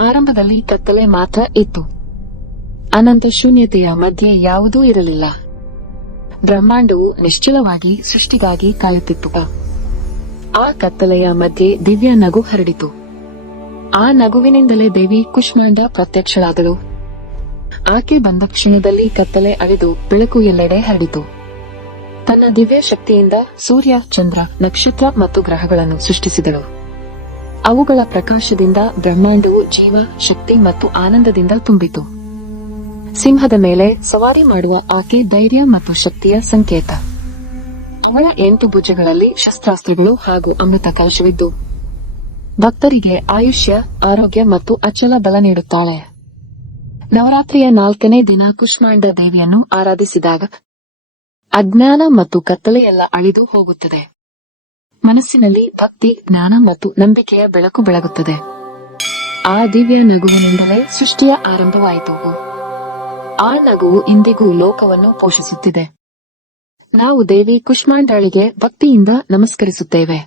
ಆರಂಭದಲ್ಲಿ ಕತ್ತಲೆ ಮಾತ್ರ ಇತ್ತು. ಅನಂತ ಶೂನ್ಯತೆಯ ಮಧ್ಯೆ ಯಾವುದೂ ಇರಲಿಲ್ಲ. ಬ್ರಹ್ಮಾಂಡವು ನಿಶ್ಚಲವಾಗಿ ಸೃಷ್ಟಿಗಾಗಿ ಕಾಯುತ್ತಿತ್ತು. ಆ ಕತ್ತಲೆಯ ಮಧ್ಯೆ ದಿವ್ಯ ನಗು ಹರಡಿತು. ಆ ನಗುವಿನಿಂದಲೇ ದೇವಿ ಕುಷ್ಮಾಂಡ ಪ್ರತ್ಯಕ್ಷಳಾದಳು. ಆಕೆ ಬಂದ ಕ್ಷಣದಲ್ಲಿ ಕತ್ತಲೆ ಅಳಿದು ಬೆಳಕು ಎಲ್ಲೆಡೆ ಹರಡಿತು. ತನ್ನ ದಿವ್ಯ ಶಕ್ತಿಯಿಂದ ಸೂರ್ಯ, ಚಂದ್ರ, ನಕ್ಷತ್ರ ಮತ್ತು ಗ್ರಹಗಳನ್ನು ಸೃಷ್ಟಿಸಿದಳು. ಅವುಗಳ ಪ್ರಕಾಶದಿಂದ ಬ್ರಹ್ಮಾಂಡವು ಜೀವ, ಶಕ್ತಿ ಮತ್ತು ಆನಂದದಿಂದ ತುಂಬಿತು. ಸಿಂಹದ ಮೇಲೆ ಸವಾರಿ ಮಾಡುವ ಆಕೆ ಧೈರ್ಯ ಮತ್ತು ಶಕ್ತಿಯ ಸಂಕೇತ. ಅವಳ 8 ಭುಜಗಳಲ್ಲಿ ಶಸ್ತ್ರಾಸ್ತ್ರಗಳು ಹಾಗೂ ಅಮೃತ ಕಲಶವಿದ್ದು ಭಕ್ತರಿಗೆ ಆಯುಷ್ಯ, ಆರೋಗ್ಯ ಮತ್ತು ಅಚಲ ಬಲ ನೀಡುತ್ತಾಳೆ. ನವರಾತ್ರಿಯ 4ನೇ ದಿನ ಕುಷ್ಮಾಂಡ ದೇವಿಯನ್ನು ಆರಾಧಿಸಿದಾಗ ಅಜ್ಞಾನ ಮತ್ತು ಕತ್ತಲೆಯೆಲ್ಲ ಅಳಿದು ಹೋಗುತ್ತದೆ. ಮನಸ್ಸಿನಲ್ಲಿ ಭಕ್ತಿ, ಜ್ಞಾನ ಮತ್ತು ನಂಬಿಕೆಯ ಬೆಳಕು ಬೆಳಗುತ್ತದೆ. ಆ ದಿವ್ಯ ನಗುವಿನಿಂದಲೇ ಸೃಷ್ಟಿಯ ಆರಂಭವಾಯಿತು. ಆ ನಗುವು ಇಂದಿಗೂ ಲೋಕವನ್ನು ಪೋಷಿಸುತ್ತಿದೆ. ನಾವು ದೇವಿ ಕುಷ್ಮಾಂಡಳಿಗೆ ಭಕ್ತಿಯಿಂದ ನಮಸ್ಕರಿಸುತ್ತೇವೆ.